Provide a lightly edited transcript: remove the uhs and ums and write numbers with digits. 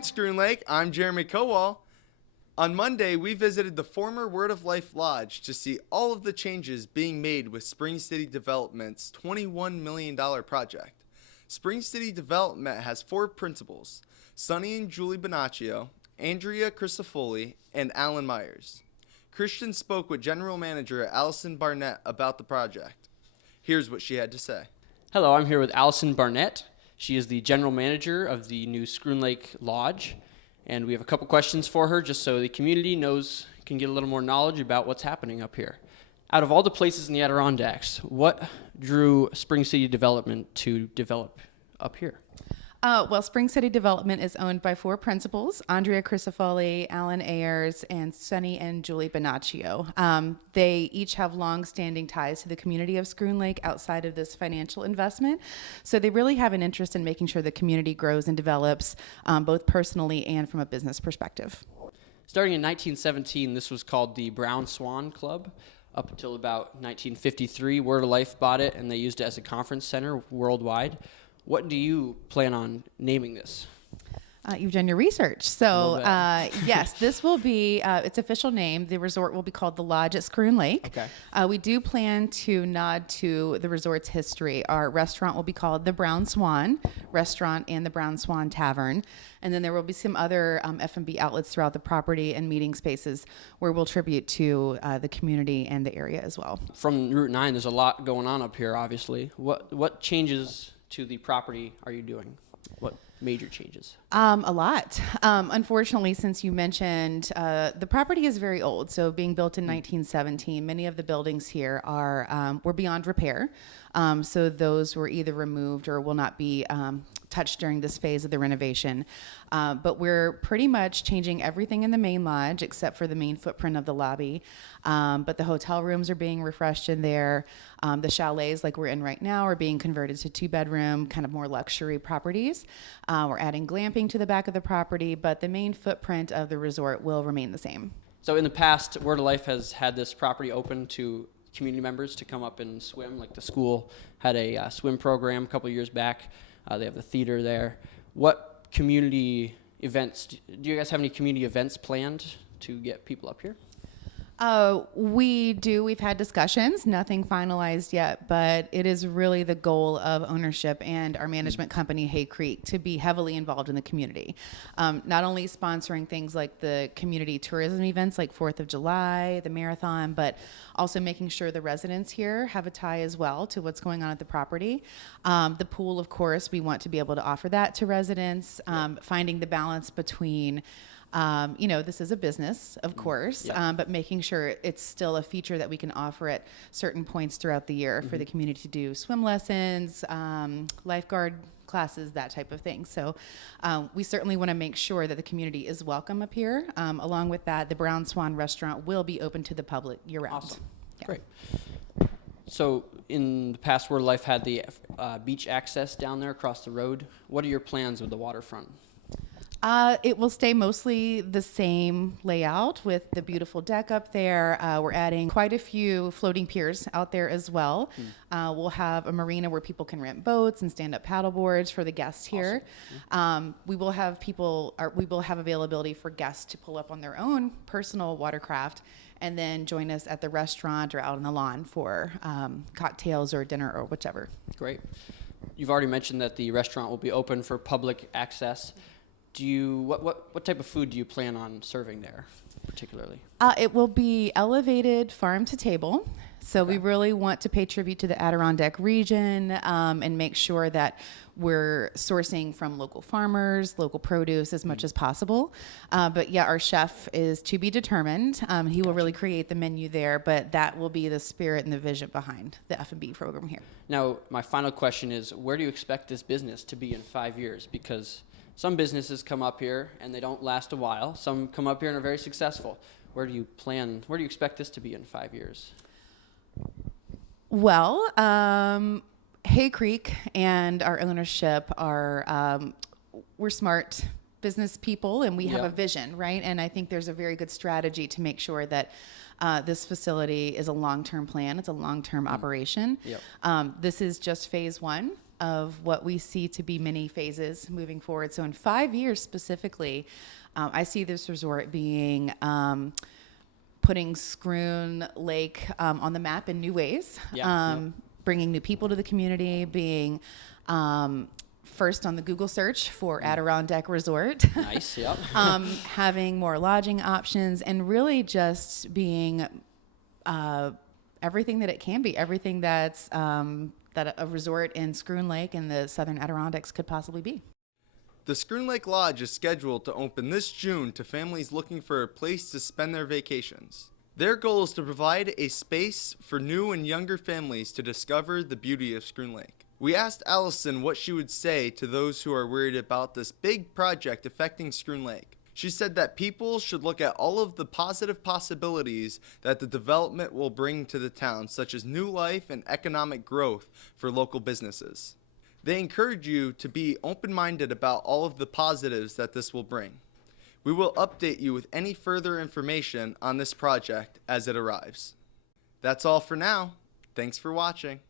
morning, Schroon Lake. I'm Jeremy Kowal. On Monday, we visited the former Word of Life Lodge to see all of the changes being made with Spring City Development's $21 million project. Spring City Development has 4 principals, Sonny and Julie Bonaccio, Andrea Crisafulli, and Alan Myers. Christian spoke with General Manager Allison Barnett about the project. Here's what she had to say. Hello, I'm here with Allison Barnett. She is the General Manager of the new Schroon Lake Lodge, and we have a couple questions for her just so the community can get a little more knowledge about what's happening up here. Out of all the places in the Adirondacks, what drew Spring City Development to develop up here? Well, Spring City Development is owned by 4 principals, Andrea Crisafulli, Alan Ayers, and Sonny and Julie Bonaccio. They each have long-standing ties to the community of Schroon Lake outside of this financial investment. So they really have an interest in making sure the community grows and develops, both personally and from a business perspective. Starting in 1917, this was called the Brown Swan Club. Up until about 1953, Word of Life bought it, and they used it as a conference center worldwide. What do you plan on naming this? You've done your research. So, yes, this will be its official name. The resort will be called the Lodge at Schroon Lake. Okay. We do plan to nod to the resort's history. Our restaurant will be called the Brown Swan Restaurant and the Brown Swan Tavern. And then there will be some other F&B outlets throughout the property and meeting spaces where we'll tribute to the community and the area as well. From Route 9, there's a lot going on up here, obviously. What changes to the property are you doing? What major changes? A lot. Unfortunately, since you mentioned, the property is very old. So being built in 1917, many of the buildings here were beyond repair. So those were either removed or will not be touched during this phase of the renovation. But we're pretty much changing everything in the main lodge except for the main footprint of the lobby. But the hotel rooms are being refreshed in there. The chalets like we're in right now are being converted to 2-bedroom, kind of more luxury properties. We're adding glamping to the back of the property, but the main footprint of the resort will remain the same. So in the past, Word of Life has had this property open to community members to come up and swim. Like the school had a swim program a couple years back. They have the theater there. What community events, do you guys have any community events planned to get people up here? We do. We've had discussions, nothing finalized yet, but it is really the goal of ownership and our management company, Hay Creek, to be heavily involved in the community. Not only sponsoring things like the community tourism events like 4th of July, the marathon, but also making sure the residents here have a tie as well to what's going on at the property. The pool, of course, we want to be able to offer that to residents, finding the balance between this is a business, of course, but making sure it's still a feature that we can offer at certain points throughout the year for the community to do swim lessons, lifeguard classes, that type of thing. So we certainly want to make sure that the community is welcome up here. Along with that, the Brown Swan restaurant will be open to the public year-round. Awesome. Yeah. Great. So in the past, Word of Life had the beach access down there across the road. What are your plans with the waterfront? It will stay mostly the same layout with the beautiful deck up there. We're adding quite a few floating piers out there as well. We'll have a marina where people can rent boats and stand-up paddle boards for the guests here. Awesome. We will have availability for guests to pull up on their own personal watercraft and then join us at the restaurant or out on the lawn for cocktails or dinner or whichever. Great. You've already mentioned that the restaurant will be open for public access. What type of food do you plan on serving there, particularly? It will be elevated farm to table. So we really want to pay tribute to the Adirondack region and make sure that we're sourcing from local farmers, local produce as much as possible. But yeah, our chef is to be determined. He will really create the menu there, but that will be the spirit and the vision behind the F&B program here. Now, my final question is, where do you expect this business to be in 5 years? Because some businesses come up here and they don't last a while. Some come up here and are very successful. Where do you expect this to be in 5 years? Well, Hay Creek and our ownership we're smart business people and we have a vision, right? And I think there's a very good strategy to make sure that this facility is a long-term plan. It's a long-term operation. This is just phase 1. of what we see to be many phases moving forward. So in 5 years specifically, I see this resort being putting Schroon Lake on the map in new ways, bringing new people to the community, being first on the Google search for Adirondack Resort. Nice, yep. Having more lodging options, and really just being everything that it can be, everything that's that a resort in Schroon Lake and the Southern Adirondacks could possibly be. The Schroon Lake Lodge is scheduled to open this June to families looking for a place to spend their vacations. Their goal is to provide a space for new and younger families to discover the beauty of Schroon Lake. We asked Allison what she would say to those who are worried about this big project affecting Schroon Lake. She said that people should look at all of the positive possibilities that the development will bring to the town, such as new life and economic growth for local businesses. They encourage you to be open-minded about all of the positives that this will bring. We will update you with any further information on this project as it arrives. That's all for now. Thanks for watching.